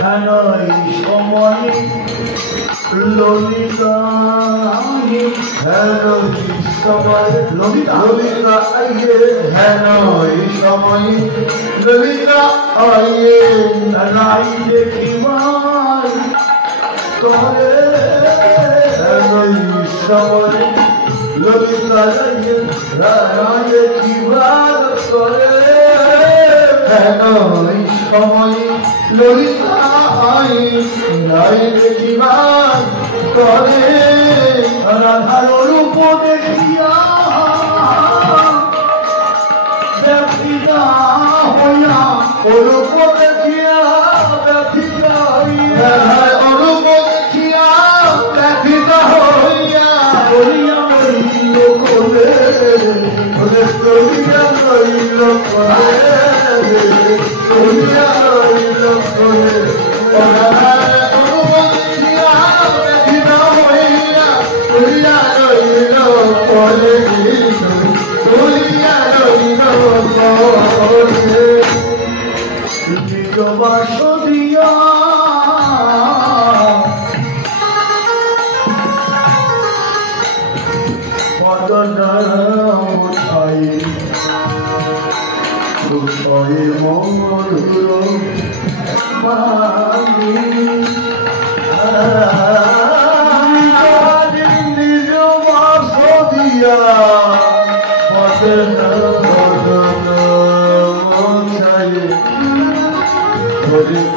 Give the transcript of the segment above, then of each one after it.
হেনই সময় ললিতা হেনই সময় ললিতা ললিতা আইয়ে হেনই সময় ললিতা আইয়ে নাই দেখিবার তোরে হেনই সময় ললিতা আইয়ে নাই দেখিবার তোরে হেনই সময় ললিতা আইয়ে নাই দেখিবার তোরে রাধার রূপ দেখিয়া ব্যথিতা হইয়া অরূপ দেখিয়া ব্যথিতা হইয়া অরূপ দেখিয়া ব্যথিতা হইয়া বলিয়া রইল কোলে বলিয়া রইল কোলে বলিয়া রইল কোলে অরূপ দেখিয়া ব্যথিতা হইয়া বলিয়া রইল কোলে বলিয়া রইল কোলে বাস দিয়া পদনাই তুষয়ে মধুর নিজ বাস দিয়া পদনাই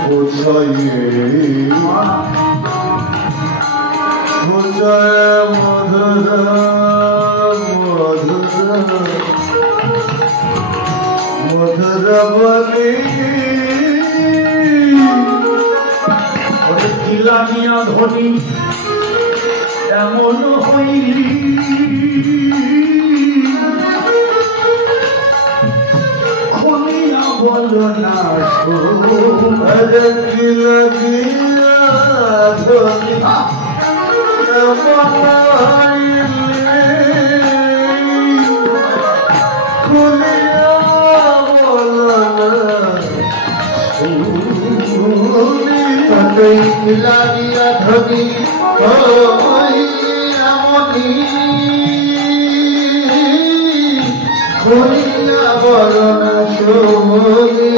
বোঝাইয়ে বোঝায় মধুর মধুর মধুর বলি কিলানিয়া ধনী এমন হইলি বলো না কিলা দিয়া ধনী খুলিয়া বলো না কিলা দিয়া ধনী এমনি খুলিয়া বলো না সমনি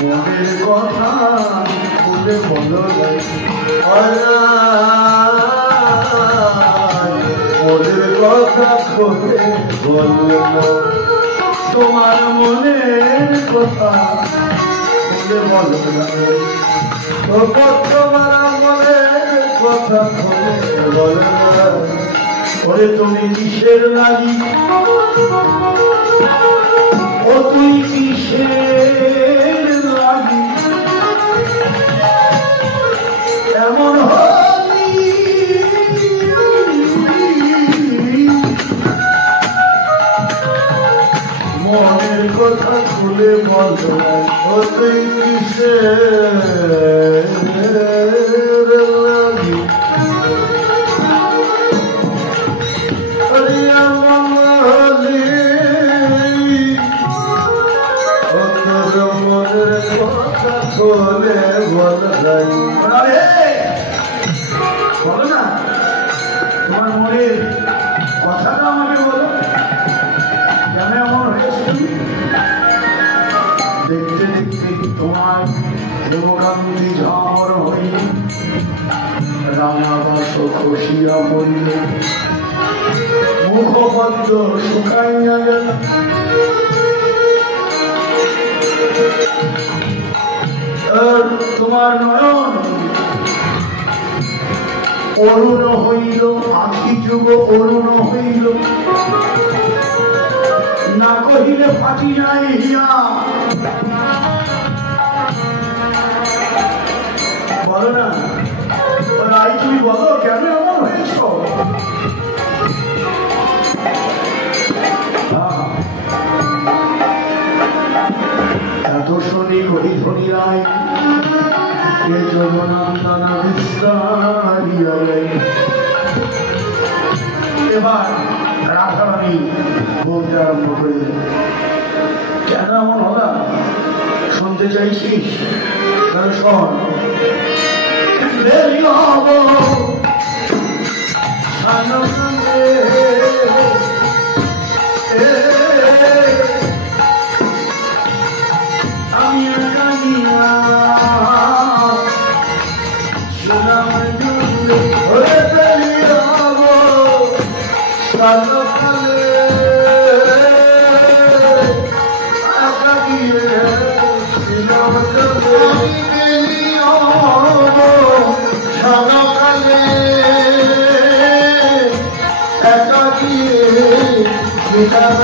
মনের কথা খুলে বলো মনের কথা খুলে বলো তোমার মনের কথা খুলে বলো তোমার মনের কথা খুলে বলো ওরে তুমি কিসের লাগি ও তুই কিসের লাগি এমন হলি মনের কথা খুলে বলো ও তুই কিসের লাগি বলে বলো না তোমার মনের কথাটা আমাকে বলো কেন এমন হয়েছে তুমি দেখতে দেখতে তোমার দেবকান্তি ঝড় হইল রাঙাবাস খসিয়া পড়িল মুখপদ্ম শুকাইয়া গেল তোমার নয়ন অরুণ হইল আখি যুগ অরুণ হইল না কহিলে ফাটি নাই হিয়া বলো না রাই তুমি বলো কেন এমন হয়েছ এত শনি হরি ধরি রায় যমনন্দনা বিশ্রামিয়া এবার রাধারানী বলতে আরম্ভ করলেন শুনতে চাইছিস? শোন, দেরি হব আমি কানিয়া ছিলাম ওরে দেরি হব সালকালে আকা গিয়ে ছিলাম আমি দেরি হব সালকালে একা গিয়ে ছিলাম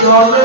চলে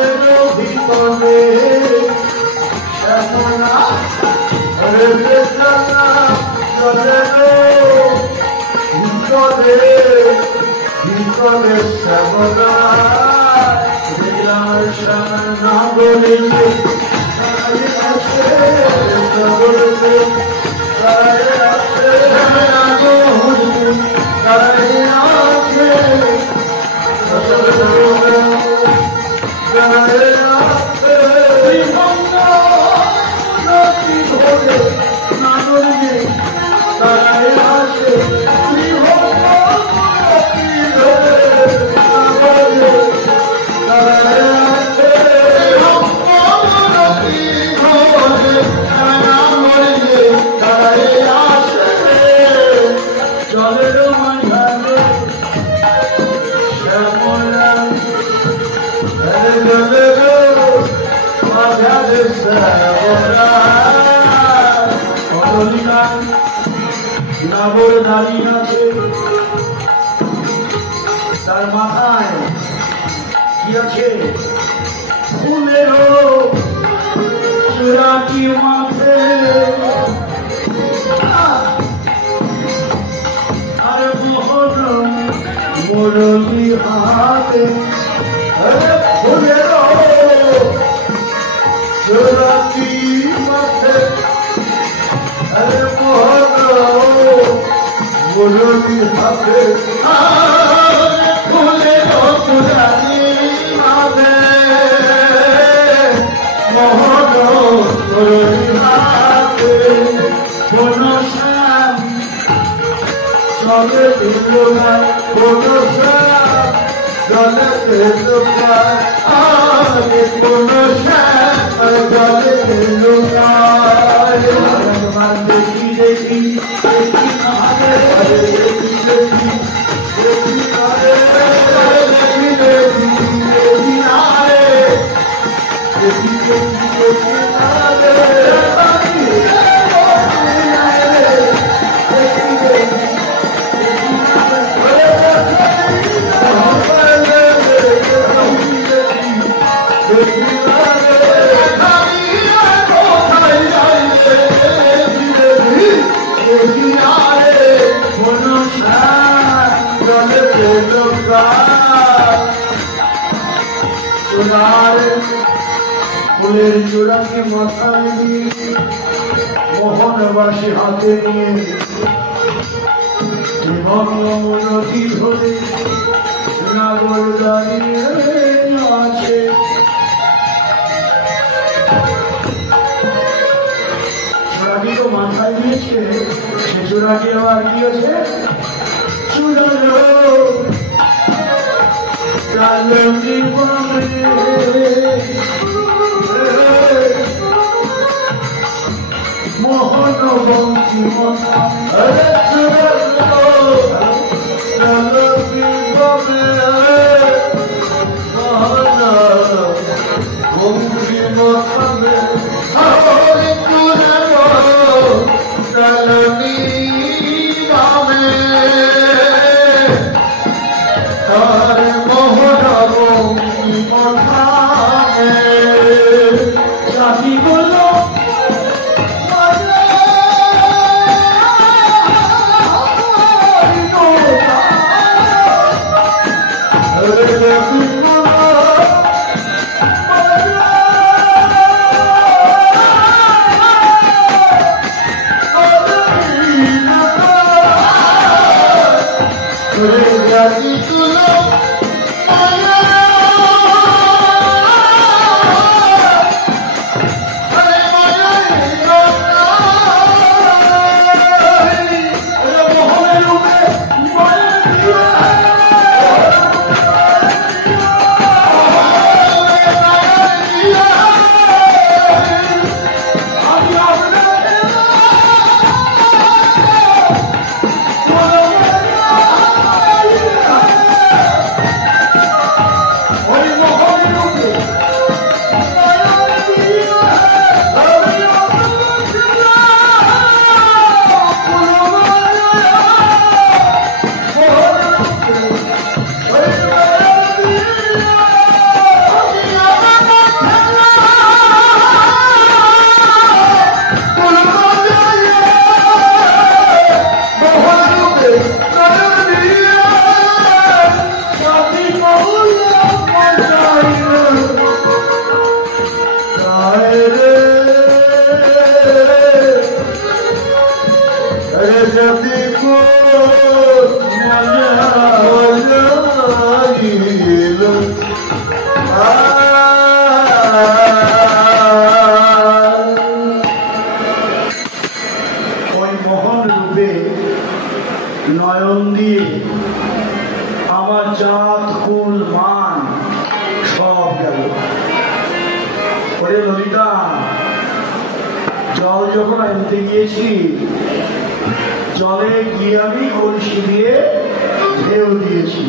দাঁড়িয়ে আছে তার মাথায় কি আছে ফুলেরও চূড়াটি মাথে আর মোহন মুরলি হাতে ফুলেরও চূড়াটি মাথে আর মোহন মুরলি হাতে ফুলেরও চূড়াটি মাথে মোহন মুরলি হাতে কোনো শ্যাম চলে দিলুগায় কোনো শ্যাম চলে দিলুগায় আরে কোনো শ্যাম চলে দিলুগায় তোমার দেখি দেখি দেখি নারে দেখি দেখি দেখি নারে দেখি দেখি দেখি নারে দেখি দেখি দেখি নারে ফুলের চূড়াকে মাথায় দিয়ে মোহনবাসী হাতে নিয়ে নদী ধরে নাগর দাঁড়িয়ে আছে। চূড়াকে তো মাথায় দিয়েছে, সে চূড়াকে আবার দিয়েছে চূড়ালো মোহন বংশী নয়ন দিয়ে আমার জাত কুল মান সব গেল। ওরে ললিতা, জল যখন আনতে গিয়েছি, জলে গিয়ে আমি কলসি দিয়ে ঢেউ দিয়েছি,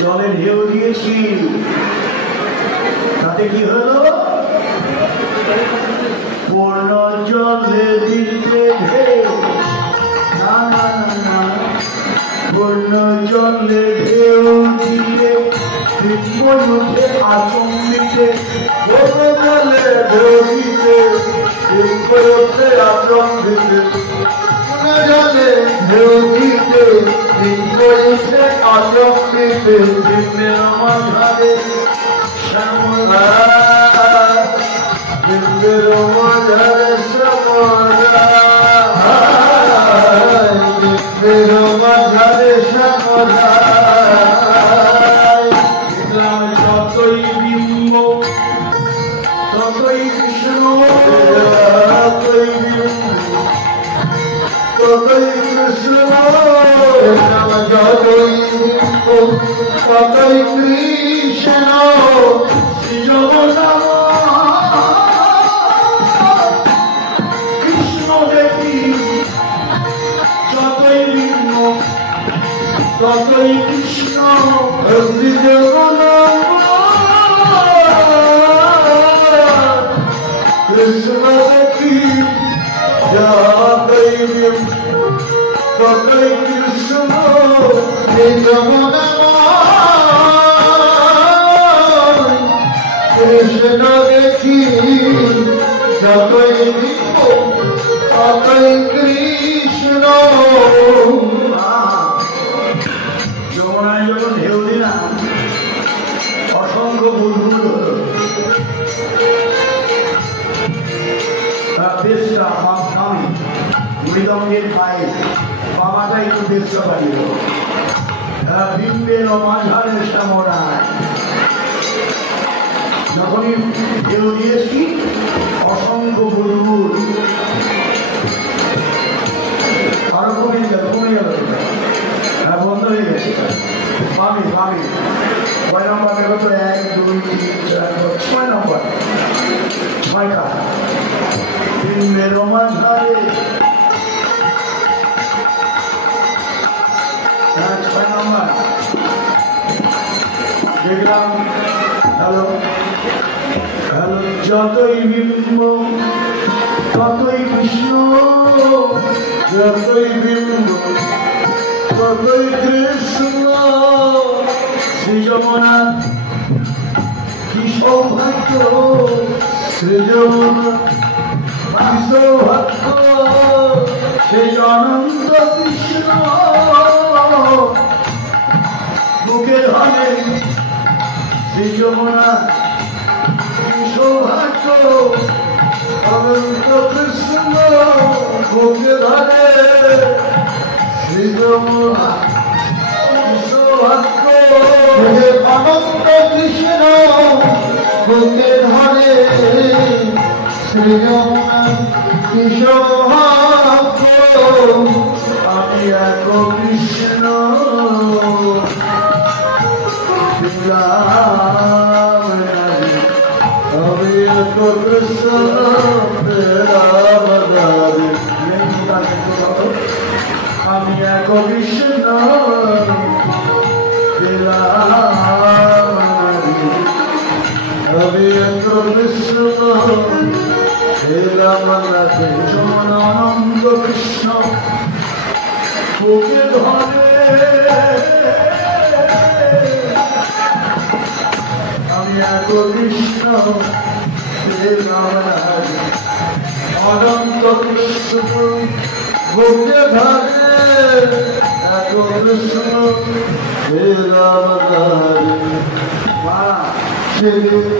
জলে ঢেউ দিয়েছি, তাতে কি হলো? পূর্ণ জলে দিতে ঢেউ, না না না, পূর্ণ জলে ঢেউ দিয়ে উঠে আচম্বিতে, জলে ঢেউ দিতে উঠে আচম্বিতে, জলে ঢেউ দিতে উঠে আচম্বিতে, আমার ঘরে শ্যামলা বিন্দের মাঝারে শ্যামলা, বিন্দের মাঝারে শ্যামলা, যতই বিম্ব ততই কৃষ্ণ, ততই কৃষ্ণ, যতই বিম্ব ততই কৃষ্ণ, জগন্নাথ কৃষ্ণ দেখি, যতই বিম্ব ততই কৃষ্ণ, জগন্নাথ কৃষ্ণ দেখি, যতই বিম্ব ততই কৃষ্ণ, জগন্নাথ কৃষ্ণ দেখি, যতই বিম্ব ততই কৃষ্ণ। যমুনায় যখন ঢেউ দিলাম, একটু দেখতে পারি বিম্বের মাঝারে শ্যামরায় যখনই ঢেউ দিয়েছি অসংখ্য বুলবুল আরো কমে গেল বন্ধ হয়ে গেছে পাবি কয় নম্বর দেখো তো 1 2 3 4 6 নম্বর 6টা বিম্বের মাঝারে 6 নম্বর দেখলাম হ্যালো যতই বিম্ব ততই কৃষ্ণ যতই বিম্ব ততই কৃষ্ণ শ্রী জগন্নাথ কি সৌভাগ্য শ্রী জগন্নাথ কি সৌভাগ্য সেই অনন্ত কৃষ্ণ বুকে ধরে শ্রী জগন্নাথ কি সৌভাগ্য অনন্ত কৃষ্ণ বুকে ধরে শ্রী জগন্নাথ কি সৌভাগ্য অনন্ত কৃষ্ণ বুকে ধরে শ্রী জগন্নাথ কি সৌভাগ্য আমি এক কৃষ্ণ কৃষ্ণ আমি এক কৃষ্ণ আমি এক কৃষ্ণ আনন্দ কৃষ্ণ বুকে ধরে আমি এক কৃষ্ণ অনন্ত কৃষ্ণ বুকে ধরে এক কৃষ্ণ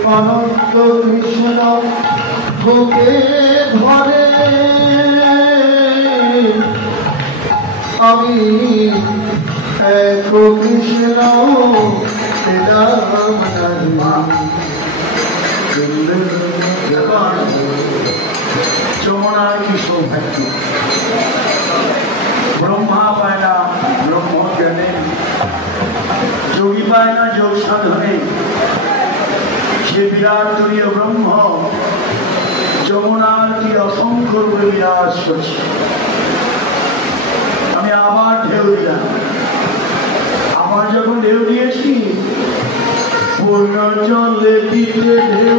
অনন্ত কৃষ্ণ বুকে ধরে আমি এক কৃষ্ণ যমুনার কি সৌভাগ্য ব্রহ্মা পায় না ব্রহ্ম জ্ঞানে যোগী পায় না যোগ সাধনে সে বিরাট ব্রহ্ম যমুনার কি অসংখ্য রূপে বিরাজ করছে আমি আবার ঢেউ দিলাম আমার যখন ঢেউ দিয়েছি পূর্ণ জলে দিতে ঢেউ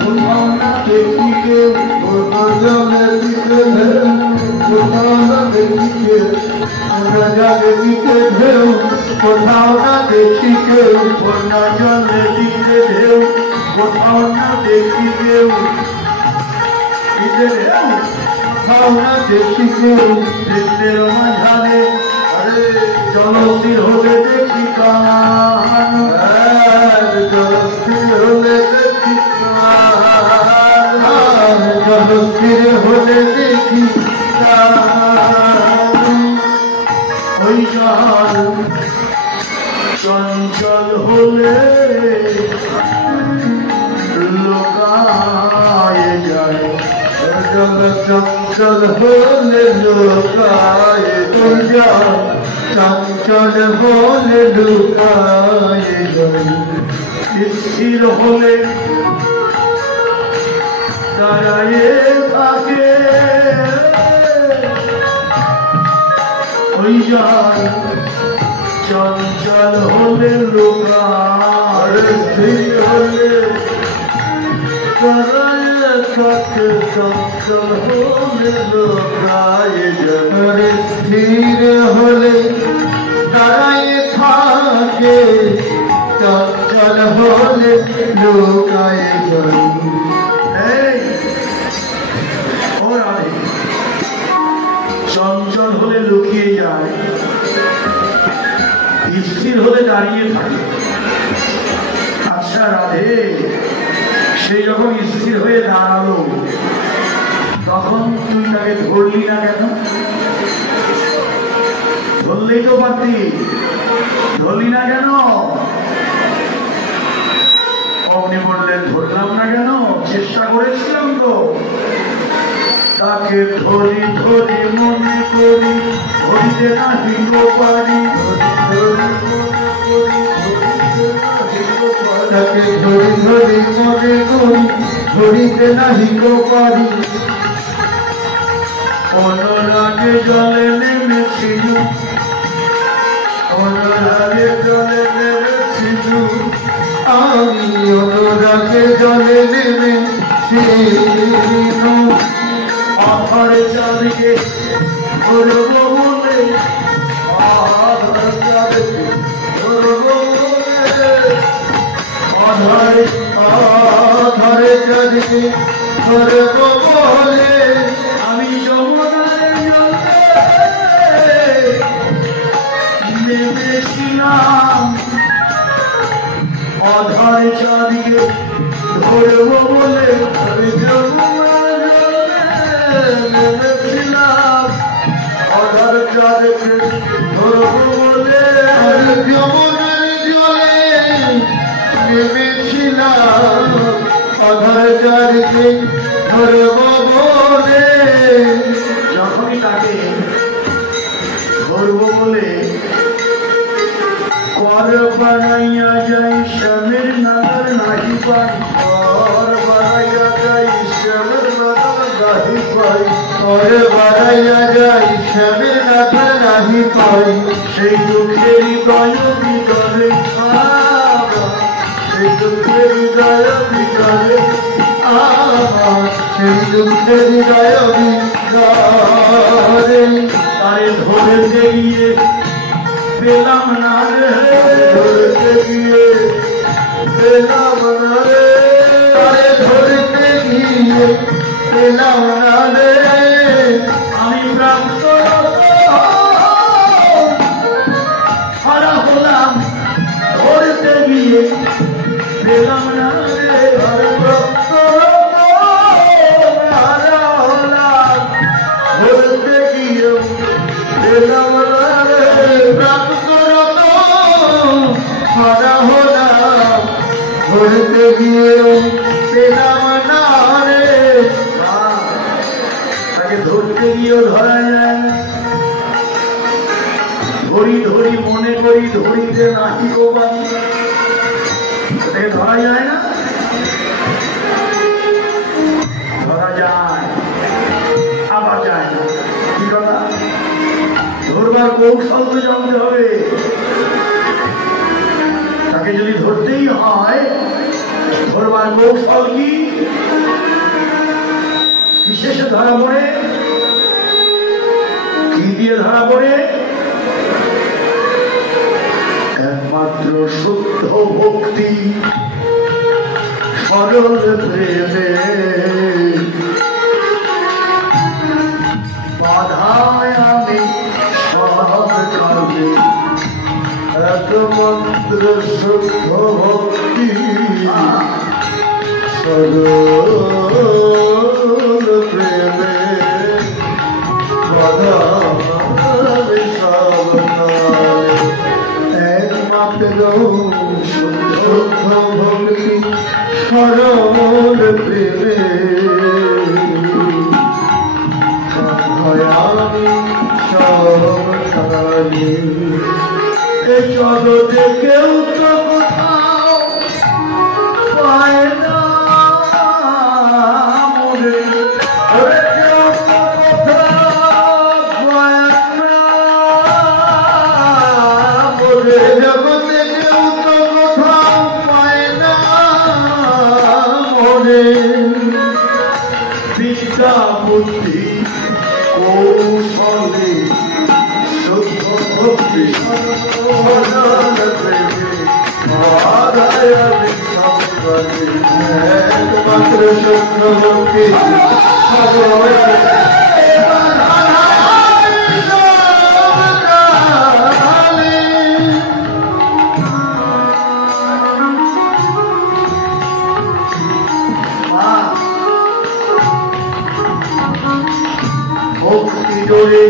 কোথাও না দেখি কেউ পূর্ণ জলে দিতে ঢেউ কোথাও না দেখি কেউ পূর্ণ জলে দিতে ঢেউ কোথাও না দেখি কেউ পূর্ণ জলে দিতে ঢেউ কোথাও না দেখি কেউ কোথাও না দেখি কেউ বিদ্যের মাঝারে জলস্থির হলে দেখি কান জলস্থির হলে দেখি কান জলস্থির হলে দেখি ওই জল চঞ্চল হলে লোকায় যায় জল চঞ্চল হলে লোকায় যায় চঞ্চল হলে লুকায় স্থির হলে দাঁড়ায় থাকে ওই জল চঞ্চল হলে লুকায় স্থির হলে দাঁড়ায় থাকে চঞ্চল হলে লুকায় স্থির হলে দাঁড়ায় থাকে চঞ্চল হলে লুকায় চঞ্চল হলে লুকিয়ে যায় স্থির হলে দাঁড়িয়ে থাকে আচ্ছা রাধে সে যখন স্থির হয়ে দাঁড়ালো তখন তুই তাকে ধরলি না কেন ধরলেই তো পারতি, ধরলি না কেন? অমনি বললেন ধরলাম না কেন, চেষ্টা করেছিলাম তো। তাকে ধরি ধরি মনে করি, ধরিতে না হিংগো পারি, তাকে ধরি ধরি মনে করি, ধরিতে না হিংগো পারি। অনুরাগে জলে নেমেছিল, অনুরাগে জলে নেমেছিল, আমি অনুরাগে জলে নেমেছিল। আধার চাঁদকে ধরব বলে, আধার চাঁদকে ধরব বলে, আধার চাঁদকে ধরব বলে, আমি যমুনার জলে নেমেছিলাম। আধার চাঁদকে ধরব বলে আমি যমুনার নেমেছিলাম। আধার চাঁদকে ধরব বলে আমি যমুনার জলে নেমেছিলাম। আধার চাঁদকে ধরব বলে, যখনই তাকে ধরব বলে কর বানাইয়া যাই শ্যামের নাগার নাহি পাই, কর বানাইয়া যাই শ্যামের নাগার নাহি পাই, কর বানাইয়া যাই শ্যামের নাগার নাহি পাই। সেই দুঃখের হৃদয় বিকালে, সেই দুঃখের হৃদয় বিকালে, সেই দুঃখের হৃদয় বিকালে, তারে ধরতে গিয়ে পেলাম না রে, ধরতে গিয়ে পেলাম না রে, তারে ধরতে গিয়ে পেলাম না রে। আমি প্রাপ্ত হারা হলাম, ধরতে গিয়ে পেলাম না রে, প্রাপ্ত হারা হলাম, ধরতে গিয়ে পেলাম না রে, প্রাপ্ত হারা হলাম, ধরতে গিয়ে পেলাম না রে। তাকে ধরতে গিয়েও ধরা যায় না, ধরি ধরি মনে করি, ধরিতে নাহি গো পারি, তাকে ধরা যায় না? ধরা যায়, আবার যায় না। কি কথা? ধরবার কৌশল তো জানতে হবে। তাকে যদি ধরতেই হয়, ধরবার কৌশল কি? বিশেষে ধরা পড়ে, কি দিয়ে ধরা পড়ে? একমাত্র শুদ্ধ ভক্তি, সরল প্রেমে, বাধায় আমি সব কাজে, একমাত্র শুদ্ধ ভক্তি, সরল প্রেমে, বাধায় সব কাজে, একমাত্র শুদ্ধ ভক্তি, সরল প্রেমে, আমি সব কাজে। এই জগতে কেউ তো কোথাও পায় না মনে, কেউ তো কোথাও পায় না মনে, জগতে কেউ তো কোথাও পায় না মনে। বিদ্যা বুদ্ধি কৌশলে শুদ্ধ ভক্তি, একমাত্র শুদ্ধ ভক্তি, ভক্তি ডোরে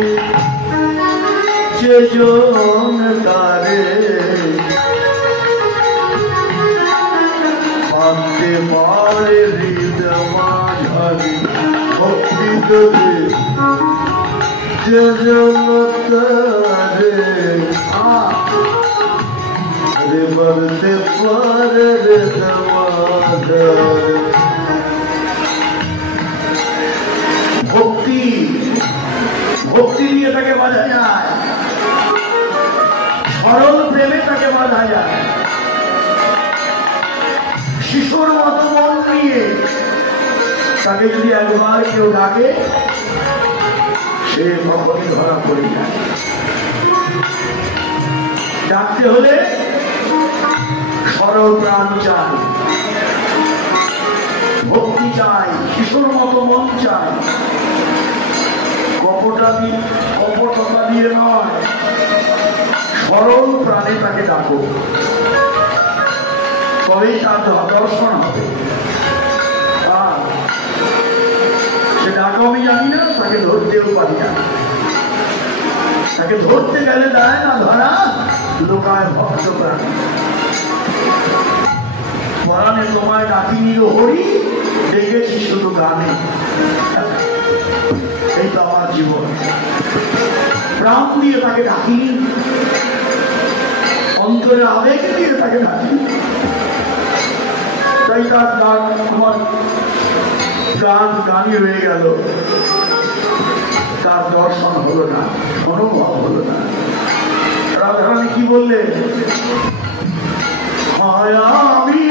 যে লোচন তারে পাতে পারে হৃদয় মাঝারি ভক্তি তোরে জগতারে রে বলতে পারে হৃদয় ভক্তি ভক্তি দিয়ে তাকে বাঁধা যায়, সরল প্রেমে তাকে বাঁধা যায়। শিশুর মতো মন নিয়ে তাকে যদি একবার কেউ ডাকে সে কখনই ধরা পড়ে যায়। ডাকতে হলে সরল প্রাণ চাই, ভক্তি চাই, শিশুর মতো মন চাই। কপটতা দিয়ে নয়, সরল প্রাণে তাকে ডাকো, তবেই তার দর্শন হবে। সে ডাকো আমি জানি না, তাকে ধরতেও পারি না। তাকে ধরতে গেলে দেয় না ধরা, লোকায় ভক্ত প্রাণী। পরাণে তোমায় ডাকিনি হরি, ডেকেছি শুধু গানে। এই তো আমার জীবন, প্রাণ দিয়ে তাকে ডাকিনি, অন্তরে আবেগ দিয়ে তাকে ডাকিনি। তাই তার গান আমার গানই রয়ে গেল, তার দর্শন হলো না, অনুভব হলো না। রাধারানী কি বললে? আমি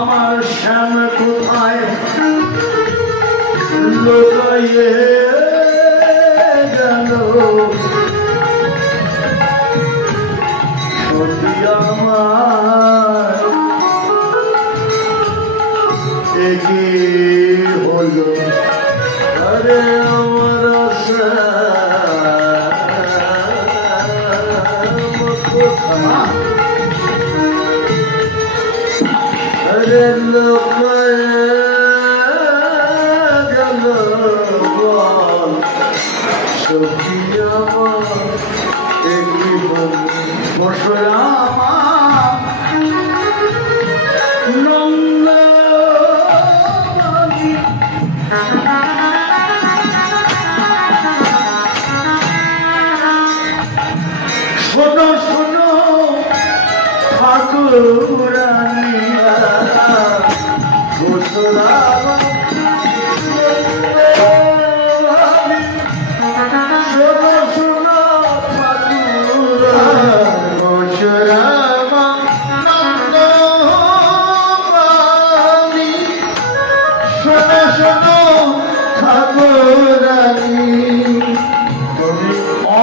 আমার শ্যাম কোথায় লোকায়ে গেল, আমার এগিয়ে হলো। আরে আমার আরে লোকায়ে গেল সখী আমার এগিয়ে হলো। পরশুরামা নন্দ শোনো শোনো ঠাকুরানী পরশুরামা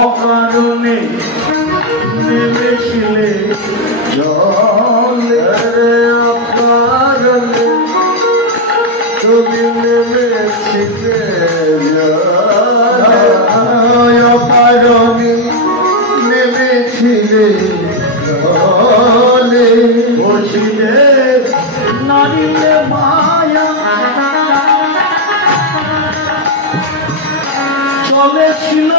অকারণে নেমেছিলে জলে অকারণে তুমি নেমেছিলে অকারণে নেমেছিলে জলে বসিলে নারিলে মায়া চলেছিল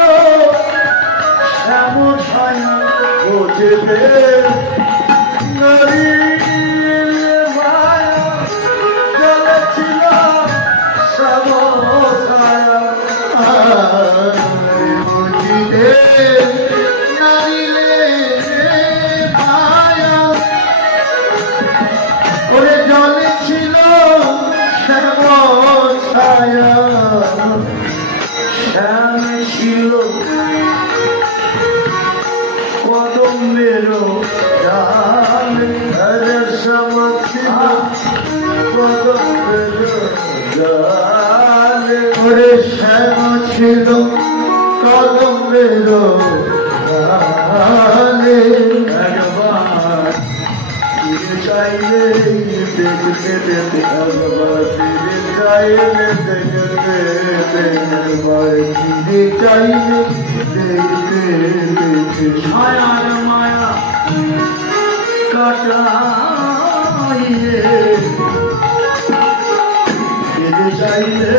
শ্যামল ছায়া বুঝবে নারিলে মায়া চলেছিল শ্যামল ছায়া বুঝবে নারিলে মায়া ওরে জলে ছিল শ্যামল ছায়া শ্যাম ছিল কদম্বের ডালে শ্যাম ছিল কদম্বের ডালে ওরে শ্যাম ছিল কদম্বের ডালে একবার ফিরে চাইলে দেখতে দেখতে একবার ফিরে চাইলে দেখতে একবার ফিরে চাইলে দেখতে দেখতে ছায়ার মায়া কাটাইলে ফিরে চাইলে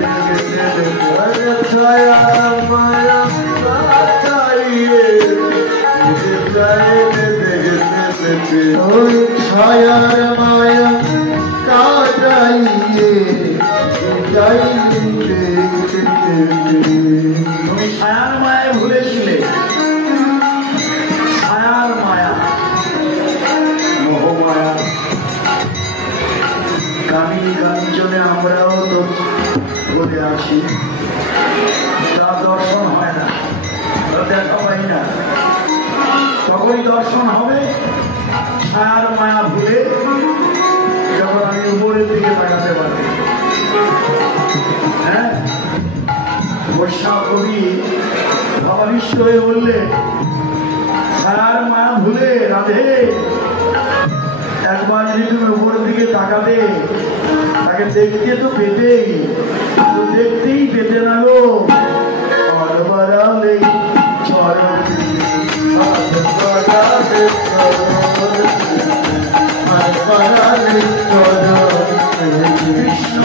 দেখতে দেখতে ছায়ার মায়া কাটাইলে ফিরে চাইলে দেখতে ওই ছায়ার মায়া কাটাইলে তুমি ছায়ার মায়া ভুলেছিলে ছায়ার মায়া মোহমায়া কামিনী কাঞ্চনে আমরাও তো বলে আসি তার দর্শন হয় না দেখা পাই না তখনই দর্শন হবে ছায়ার মায়া ভুলে যখন আমি উপরের দিকে তাকাতে পারি হ্যাঁ বৈষ্ণব কবি ভাবাবিষ্ট হয়ে বললে ছায়ার মায়া ভুলে রাধে একবার যদি তুমি উপরের দিকে তাকাতে তাকে দেখতে তো পেতেই তো দেখতেই পেতে না গো অনবরালে চরণ কৃষ্ণ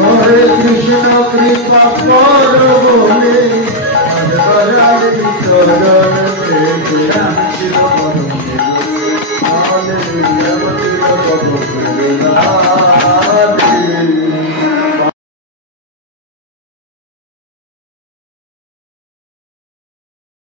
হরে কৃষ্ণ কৃপা বলে হরে কৃষ্ণ কৃপা বলে ছিল